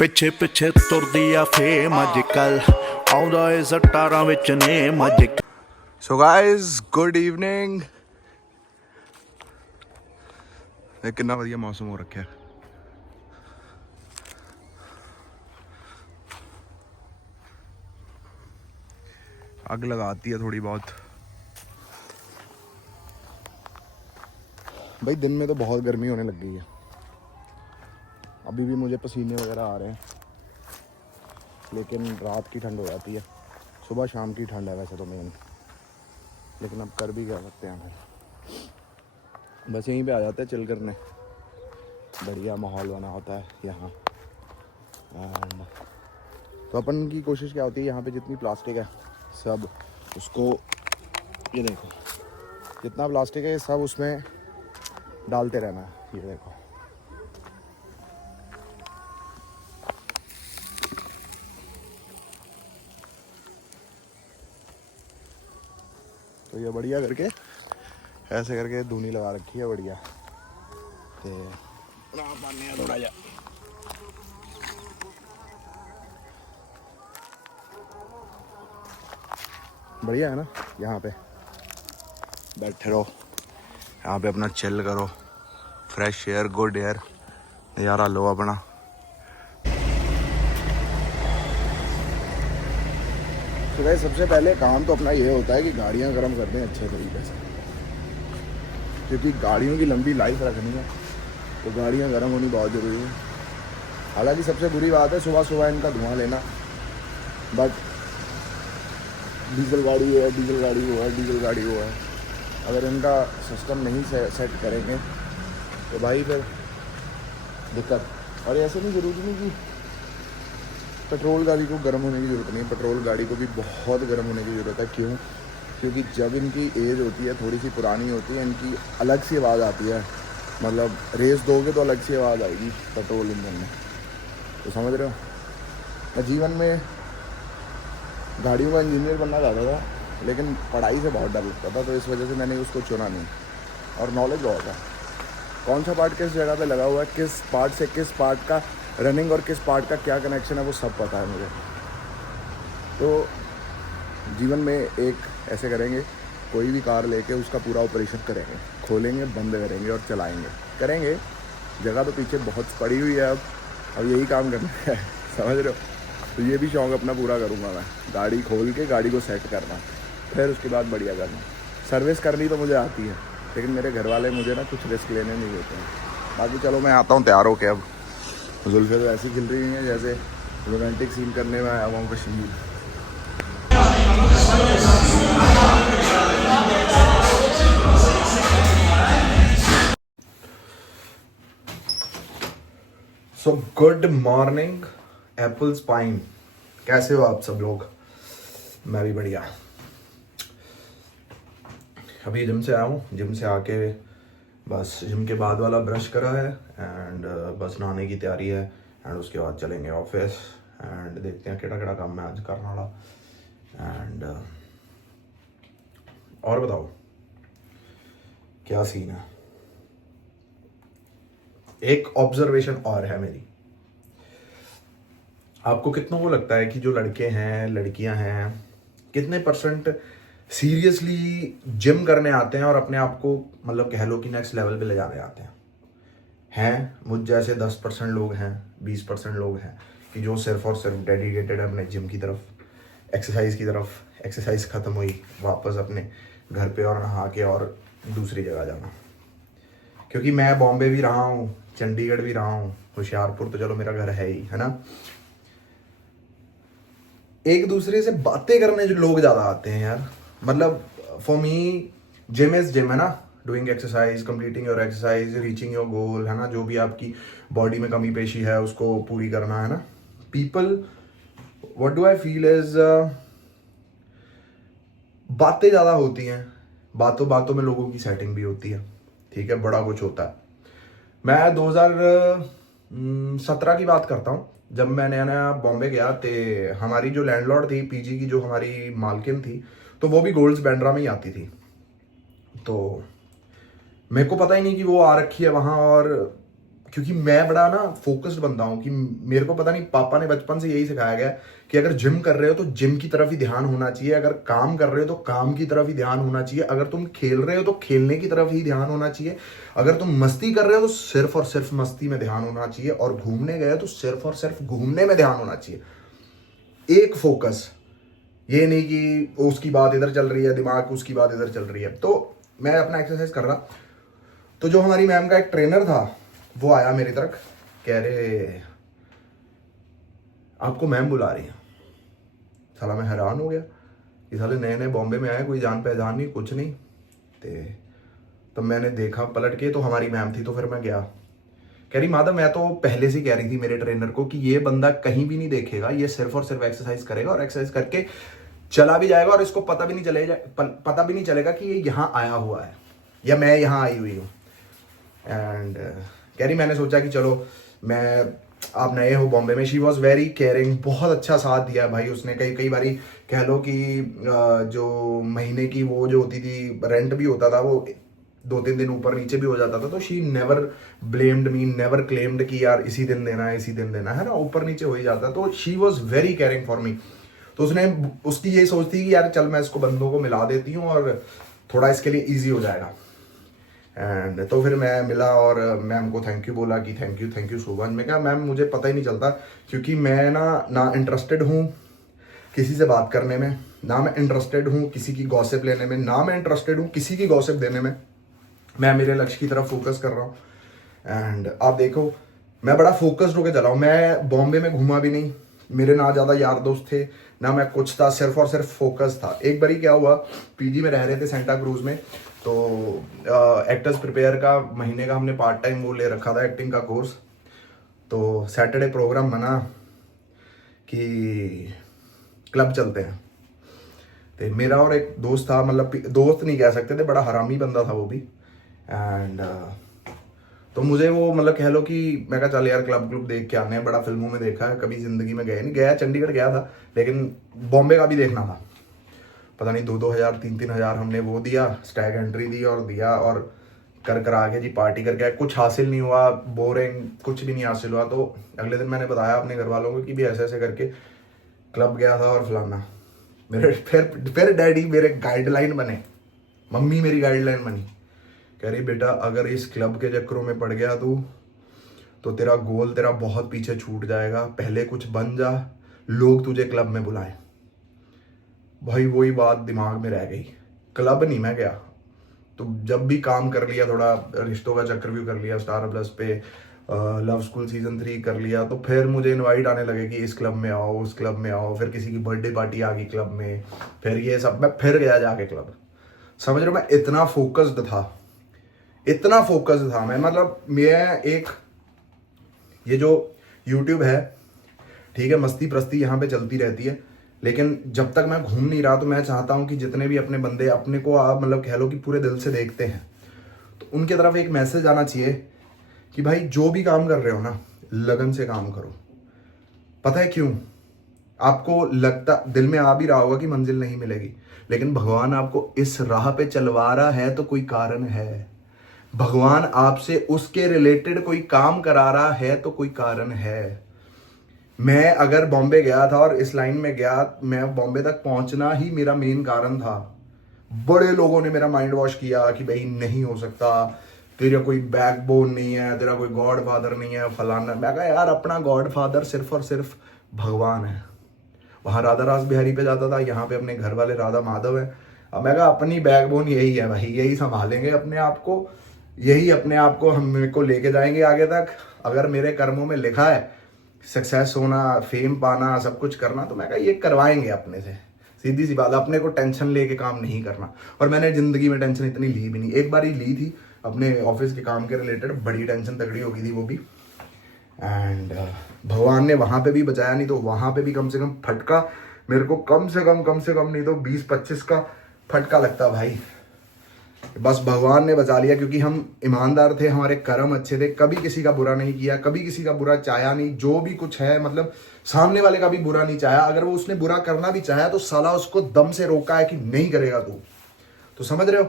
ਪਿੱਛੇ ਪਿੱਛੇ ਤੁਰਦੀ ਆ ਫੇਮ ਅੱਜ ਕੱਲ ਆਉਂਦਾ ਏ ਸਟਾਰਾਂ ਵਿੱਚ ਨੇਮ ਅੱਜ सो गाइस गुड इवनिंग। कितना वधिया मौसम हो रखा है। अग लगाती है थोड़ी बहुत भाई। दिन में तो बहुत गर्मी होने लग गई है। अभी भी मुझे पसीने वगैरह आ रहे हैं, लेकिन रात की ठंड हो जाती है। सुबह शाम की ठंड है वैसे तो मेन, लेकिन अब कर भी क्या सकते हैं। फिर बस यहीं पे आ जाते हैं चिल करने। बढ़िया माहौल बना होता है यहाँ। एंड तो अपन की कोशिश क्या होती है, यहाँ पे जितनी प्लास्टिक है सब उसको, ये देखो जितना प्लास्टिक है ये सब उसमें डालते रहना है। ये देखो तो ये बढ़िया करके ऐसे करके धूनी लगा रखी है बढ़िया। तो पानी थोड़ा जा बढ़िया है ना। यहाँ पे बैठे रहो, यहाँ पे अपना चिल करो, फ्रेश एयर गुड एयर नज़ारा लो अपना। तो भाई सबसे पहले काम तो अपना ये होता है कि गाड़ियाँ गर्म कर दें अच्छे तरीके से, क्योंकि गाड़ियों की लंबी लाइफ रखनी है तो गाड़ियाँ गर्म होनी बहुत ज़रूरी है। हालांकि सबसे बुरी बात है सुबह सुबह इनका धुआं लेना, बट डीजल गाड़ी है, डीजल गाड़ी वो है, डीजल गाड़ी वो है। अगर इनका सिस्टम नहीं सेट करेंगे तो भाई फिर दिक्कत। और ऐसे नहीं ज़रूरी नहीं कि पेट्रोल गाड़ी को गर्म होने की ज़रूरत नहीं, पेट्रोल गाड़ी को भी बहुत गर्म होने की ज़रूरत है। क्यों? क्योंकि जब इनकी एज होती है, थोड़ी सी पुरानी होती है, इनकी अलग सी आवाज़ आती है। मतलब रेस दोगे तो अलग सी आवाज़ आएगी पेट्रोल इंजन में, तो समझ रहे हो। मैं जीवन में गाड़ियों का इंजीनियर बनना चाहता था, लेकिन पढ़ाई से बहुत डर लगता था, तो इस वजह से मैंने उसको चुना नहीं। और नॉलेज बहुत है, कौन सा पार्ट किस जगह पे लगा हुआ है, किस पार्ट से किस पार्ट का रनिंग और किस पार्ट का क्या कनेक्शन है, वो सब पता है मुझे। तो जीवन में एक ऐसे करेंगे, कोई भी कार लेके उसका पूरा ऑपरेशन करेंगे, खोलेंगे, बंद करेंगे और चलाएंगे। करेंगे, जगह तो पीछे बहुत पड़ी हुई है, अब यही काम करना है, समझ रहे हो। तो ये भी शौक़ अपना पूरा करूँगा मैं, गाड़ी खोल के गाड़ी को सेट करना, फिर उसके बाद बढ़िया करना। सर्विस करनी तो मुझे आती है, लेकिन मेरे घर वाले मुझे ना कुछ रिस्क लेने नहीं देते हैं। बाकी चलो मैं आता हूँ तैयार होके। अब जुल्फ़े तो ऐसी खिल रही हैं जैसे रोमांटिक सीन करने में आया हुआ हूँ Kashmir. So good morning Apple spine, कैसे हो आप सब लोग? मैं भी बढ़िया। अभी जिम से आया हूँ, जिम से आके बस जिम के बाद वाला ब्रश करा है एंड बस नहाने की तैयारी है। एंड उसके बाद चलेंगे ऑफिस एंड देखते हैं केड़ा केड़ा काम मैं आज करने वाला। एंड और बताओ क्या सीन है। एक ऑब्जर्वेशन और है मेरी, आपको कितना वो लगता है कि जो लड़के हैं लड़कियां हैं कितने परसेंट सीरियसली जिम करने आते हैं और अपने आप को मतलब कह लो कि नेक्स्ट लेवल पे ले जाने आते हैं? मुझ जैसे 10% लोग हैं, 20% लोग हैं कि जो सिर्फ और सिर्फ डेडिकेटेड है अपने जिम की तरफ, एक्सरसाइज की तरफ। एक्सरसाइज ख़त्म हुई वापस अपने घर पे और नहा के और दूसरी जगह जाना। क्योंकि मैं बॉम्बे भी रहा हूँ, चंडीगढ़ भी रहा हूँ, होशियारपुर तो चलो मेरा घर है ही, है ना। एक दूसरे से बातें करने जो लोग ज़्यादा आते हैं यार। मतलब for me gym is gym, है ना। Doing exercise, completing your exercise, reaching your goal, है ना। जो भी आपकी बॉडी में कमी पेशी है उसको पूरी करना, है ना। People, what do I feel is बातें ज़्यादा होती हैं, बातों बातों में लोगों की सेटिंग भी होती है, ठीक है, बड़ा कुछ होता है। मैं 2017 की बात करता हूँ, जब मैं नया नया बॉम्बे गया तो हमारी जो लैंडलॉर्ड थी, पीजी की जो हमारी मालकिन थी, तो वो भी गोल्ड्स बैंड्रा में ही आती थी। तो मेरे को पता ही नहीं कि वो आ रखी है वहाँ, और क्योंकि मैं बड़ा ना फोकस्ड बंदा हूँ कि मेरे को पता नहीं पापा ने बचपन से यही सिखाया गया कि अगर जिम कर रहे हो तो जिम की तरफ ही ध्यान होना चाहिए, अगर काम कर रहे हो तो काम की तरफ ही ध्यान होना चाहिए, अगर तुम खेल रहे हो तो खेलने की तरफ ही ध्यान होना चाहिए, अगर तुम मस्ती कर रहे हो तो सिर्फ और सिर्फ मस्ती में ध्यान होना चाहिए, और घूमने गए तो सिर्फ और सिर्फ घूमने में ध्यान होना चाहिए। एक फोकस, ये नहीं कि उसकी बात इधर चल रही है, दिमाग उसकी बात इधर चल रही है। तो मैं अपना एक्सरसाइज कर रहा, तो जो हमारी मैम का एक ट्रेनर था वो आया मेरी तरफ, कह रहे आपको मैम बुला रही है। साला मैं हैरान हो गया कि साले नए नए बॉम्बे में आए, कोई जान पहचान नहीं, कुछ नहीं। तो मैंने देखा पलट के, तो हमारी मैम थी। तो फिर मैं गया, कह रही माधव मैं तो पहले से कह रही थी मेरे ट्रेनर को कि ये बंदा कहीं भी नहीं देखेगा, ये सिर्फ और सिर्फ एक्सरसाइज करेगा और एक्सरसाइज करके चला भी जाएगा और इसको पता भी नहीं चलेगा कि ये यहाँ आया हुआ है या मैं यहाँ आई हुई हूँ। एंड कह रही मैंने सोचा कि चलो आप नए हो बॉम्बे में। शी वॉज वेरी केयरिंग, बहुत अच्छा साथ दिया भाई उसने। कई बारी कह लो कि जो महीने की वो जो होती थी रेंट भी होता था, वो 2-3 दिन ऊपर नीचे भी हो जाता था, तो she never blamed me, never claimed कि यार इसी दिन देना है, इसी दिन देना है ना, ऊपर नीचे हो ही जाता। तो she was very caring for me. तो उसकी यही सोच थी कि यार चल मैं इसको बंदों को मिला देती हूँ और थोड़ा इसके लिए ईजी हो जाएगा। एंड तो फिर मैं मिला और मैम को थैंक यू बोला कि थैंक यू सो मच। मैं कहा मैम मुझे पता ही नहीं चलता, क्योंकि मैं ना इंटरेस्टेड हूँ किसी से बात करने में, ना मैं इंटरेस्टेड हूँ किसी की गॉसिप लेने में, ना मैं इंटरेस्टेड हूँ किसी की गॉसिप देने में। मैं मेरे लक्ष्य की तरफ फोकस कर रहा हूँ। एंड आप देखो मैं बड़ा फोकस्ड होकर चला हूँ। मैं बॉम्बे में घूमा भी नहीं, मेरे ना ज़्यादा यार दोस्त थे ना मैं कुछ था, सिर्फ और सिर्फ फोकस था। एक बारी क्या हुआ, पीजी में रह रहे थे सेंटा क्रूज में, तो एक्टर्स प्रिपेयर का महीने का हमने पार्ट टाइम वो ले रखा था, एक्टिंग का कोर्स। तो सैटरडे प्रोग्राम बना कि क्लब चलते हैं। तो मेरा और एक दोस्त था, मतलब दोस्त नहीं कह सकते थे, बड़ा हरामी बंदा था वो भी। एंड तो मुझे वो मतलब कह लो कि मैं कहा चल यार क्लब देख के आने हैं, बड़ा फिल्मों में देखा है, कभी जिंदगी में गए नहीं, गया चंडीगढ़ गया था, लेकिन बॉम्बे का भी देखना था। पता नहीं 2-2 हज़ार 3-3 हज़ार हमने वो दिया, स्टैग एंट्री दी और दिया, और कर आके जी पार्टी करके कुछ हासिल नहीं हुआ, बोरिंग, कुछ भी नहीं हासिल हुआ। तो अगले दिन मैंने बताया अपने घर वालों को कि भी ऐसे ऐसे करके क्लब गया था और फलाना। मेरे फिर डैडी मेरे गाइडलाइन बने, मम्मी मेरी गाइडलाइन बनी, कह रही बेटा अगर इस क्लब के चक्करों में पड़ गया तू तो तेरा गोल तेरा बहुत पीछे छूट जाएगा, पहले कुछ बन जा, लोग तुझे क्लब में बुलाए। भाई वही बात दिमाग में रह गई, क्लब नहीं मैं गया। तो जब भी काम कर लिया, थोड़ा रिश्तों का चक्रव्यूह कर लिया, स्टार प्लस पे लव स्कूल सीजन 3 कर लिया, तो फिर मुझे इनवाइट आने लगे कि इस क्लब में आओ, उस क्लब में आओ, फिर किसी की बर्थडे पार्टी आ गई क्लब में, फिर ये सब, मैं फिर गया जाके क्लब। समझ रहे हो, मैं इतना फोकस्ड था, इतना फोकस्ड था मैं। मतलब मैं एक ये जो YouTube है, ठीक है, मस्ती प्रस्ती यहाँ पे चलती रहती है, लेकिन जब तक मैं घूम नहीं रहा तो मैं चाहता हूँ कि जितने भी अपने बंदे अपने को आप मतलब कह लो कि पूरे दिल से देखते हैं, तो उनकी तरफ एक मैसेज आना चाहिए कि भाई जो भी काम कर रहे हो ना, लगन से काम करो। पता है क्यों? आपको लगता, दिल में आ भी रहा होगा कि मंजिल नहीं मिलेगी, लेकिन भगवान आपको इस राह पे चलवा रहा है तो कोई कारण है। भगवान आपसे उसके रिलेटेड कोई काम करा रहा है तो कोई कारण है। मैं अगर बॉम्बे गया था और इस लाइन में गया, मैं बॉम्बे तक पहुंचना ही मेरा मेन कारण था। बड़े लोगों ने मेरा माइंड वॉश किया कि भाई नहीं हो सकता, तेरा कोई बैकबोन नहीं है, तेरा कोई गॉड फादर नहीं है, फलाना। मैं कहा यार अपना गॉड फादर सिर्फ और सिर्फ भगवान है। वहाँ राधा रास बिहारी पे जाता था, यहाँ पे अपने घर वाले राधा माधव है। अब मैं कहा अपनी बैकबोन यही है भाई, यही संभालेंगे अपने आप को, यही अपने आप को हम को लेके जाएंगे आगे तक। अगर मेरे कर्मों में लिखा है सक्सेस होना, फेम पाना, सब कुछ करना, तो मैं कहा ये करवाएंगे अपने से। सीधी सी बात, अपने को टेंशन लेके काम नहीं करना। और मैंने जिंदगी में टेंशन इतनी ली भी नहीं, एक बार ही ली थी अपने ऑफिस के काम के रिलेटेड, बड़ी टेंशन तगड़ी हो गई थी वो भी। एंड भगवान ने वहां पे भी बचाया, नहीं तो वहां पे भी कम से कम फटका मेरे को कम से कम नहीं तो 20-25 का फटका लगता भाई। बस भगवान ने बचा लिया, क्योंकि हम ईमानदार थे, हमारे कर्म अच्छे थे, कभी किसी का बुरा नहीं किया, कभी किसी का बुरा चाहा नहीं। जो भी कुछ है मतलब सामने वाले का भी बुरा नहीं चाहा। अगर वो उसने बुरा करना भी चाहा तो साला उसको दम से रोका है कि नहीं करेगा तू। तो समझ रहे हो?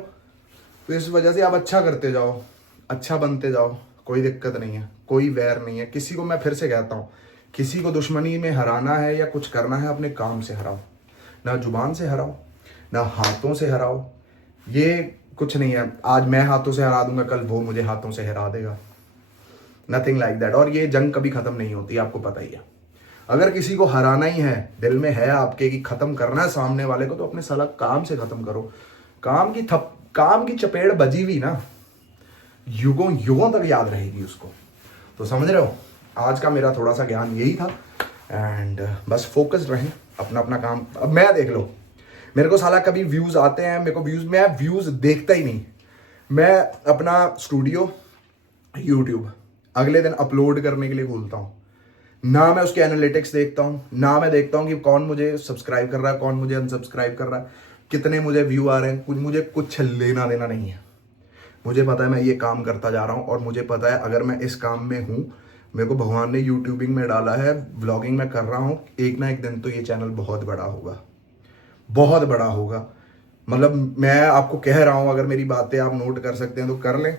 तो इस वजह से आप अच्छा करते जाओ, अच्छा बनते जाओ, कोई दिक्कत नहीं है, कोई वैर नहीं है किसी को। मैं फिर से कहता हूँ, किसी को दुश्मनी में हराना है या कुछ करना है, अपने काम से हराओ, ना जुबान से हराओ, ना हाथों से हराओ। ये कुछ नहीं है, आज मैं हाथों से हरा दूंगा, कल वो मुझे हाथों से हरा देगा। Nothing like that. और ये जंग कभी खत्म नहीं होती, आपको पता ही है। अगर किसी को हराना ही है, दिल में है आपके कि खत्म करना है सामने वाले को, तो अपने साला काम से खत्म करो। काम की चपेट बजी हुई ना, युगों युगों तक याद रहेगी उसको। तो समझ रहे हो, आज का मेरा थोड़ा सा ज्ञान यही था। एंड बस फोकस्ड रहें, अपना अपना काम। अब मैं देख लो, मेरे को साला कभी व्यूज आते हैं, मेरे को मैं व्यूज देखता ही नहीं। मैं अपना स्टूडियो यूट्यूब अगले दिन अपलोड करने के लिए खोलता हूँ, ना मैं उसके एनालिटिक्स देखता हूँ, ना मैं देखता हूँ कि कौन मुझे सब्सक्राइब कर रहा है, कौन मुझे अनसब्सक्राइब कर रहा है, कितने मुझे व्यू आ रहे हैं। मुझे कुछ लेना देना नहीं है। मुझे पता है मैं ये काम करता जा रहा हूँ, और मुझे पता है अगर मैं इस काम में हूँ, मेरे को भगवान ने यूट्यूबिंग में डाला है, व्लॉगिंग में कर रहा हूँ, एक ना एक दिन तो ये चैनल बहुत बड़ा होगा, बहुत बड़ा होगा। मतलब मैं आपको कह रहा हूँ, अगर मेरी बातें आप नोट कर सकते हैं तो कर लें,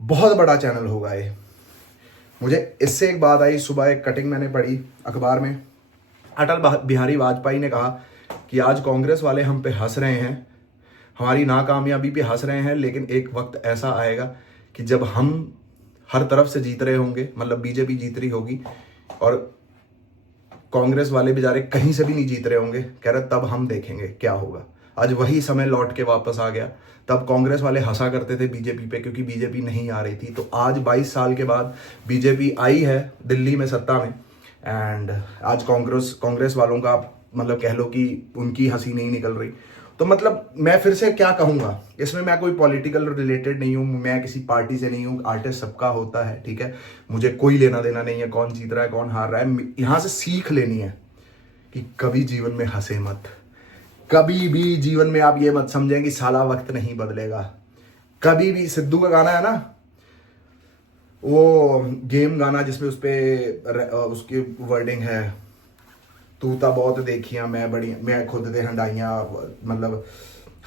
बहुत बड़ा चैनल होगा ये। मुझे इससे एक बात आई, सुबह एक कटिंग मैंने पढ़ी अखबार में, अटल बिहारी वाजपेयी ने कहा कि आज कांग्रेस वाले हम पे हंस रहे हैं, हमारी नाकामयाबी पे हंस रहे हैं, लेकिन एक वक्त ऐसा आएगा कि जब हम हर तरफ से जीत रहे होंगे, मतलब बीजेपी जीत रही होगी और कांग्रेस वाले बेचारे कहीं से भी नहीं जीत रहे होंगे, कह रहे तब हम देखेंगे क्या होगा। आज वही समय लौट के वापस आ गया। तब कांग्रेस वाले हंसा करते थे बीजेपी पे, क्योंकि बीजेपी नहीं आ रही थी। तो आज 22 साल के बाद बीजेपी आई है दिल्ली में सत्ता में, एंड आज कांग्रेस वालों का मतलब कह लो कि उनकी हंसी नहीं निकल रही। तो मतलब मैं फिर से क्या कहूँगा, इसमें मैं कोई पॉलिटिकल रिलेटेड नहीं हूँ, मैं किसी पार्टी से नहीं हूँ। आर्टिस्ट सबका होता है, ठीक है, मुझे कोई लेना देना नहीं है कौन जीत रहा है कौन हार रहा है। यहाँ से सीख लेनी है कि कभी जीवन में हंसे मत, कभी भी जीवन में आप ये मत समझें कि साला वक्त नहीं बदलेगा। कभी भी, सिद्धू का गाना है ना, वो गेम गाना जिसमें उसकी वर्डिंग है, तूता बहुत देखियां मैं खुद दे हंडाइयां, मतलब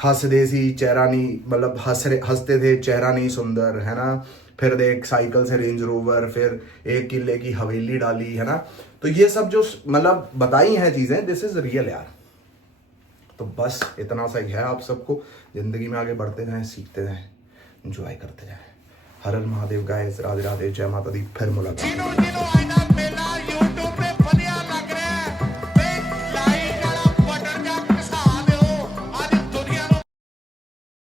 हंस दे सी चेहरा नहीं, मतलब हंसते थे चेहरा नहीं सुंदर, है ना। फिर देख साइकिल से रेंज रोवर, फिर एक किले की हवेली डाली, है ना। तो ये सब जो मतलब बताई हैं चीजें, दिस इज रियल यार। तो बस इतना सा ही है, आप सबको जिंदगी में आगे बढ़ते जाएं, सीखते जाएं, एंजॉय करते जाएं। हर हर महादेव गाइस, राधे राधे, जय माता दी, फिर मुलाकात।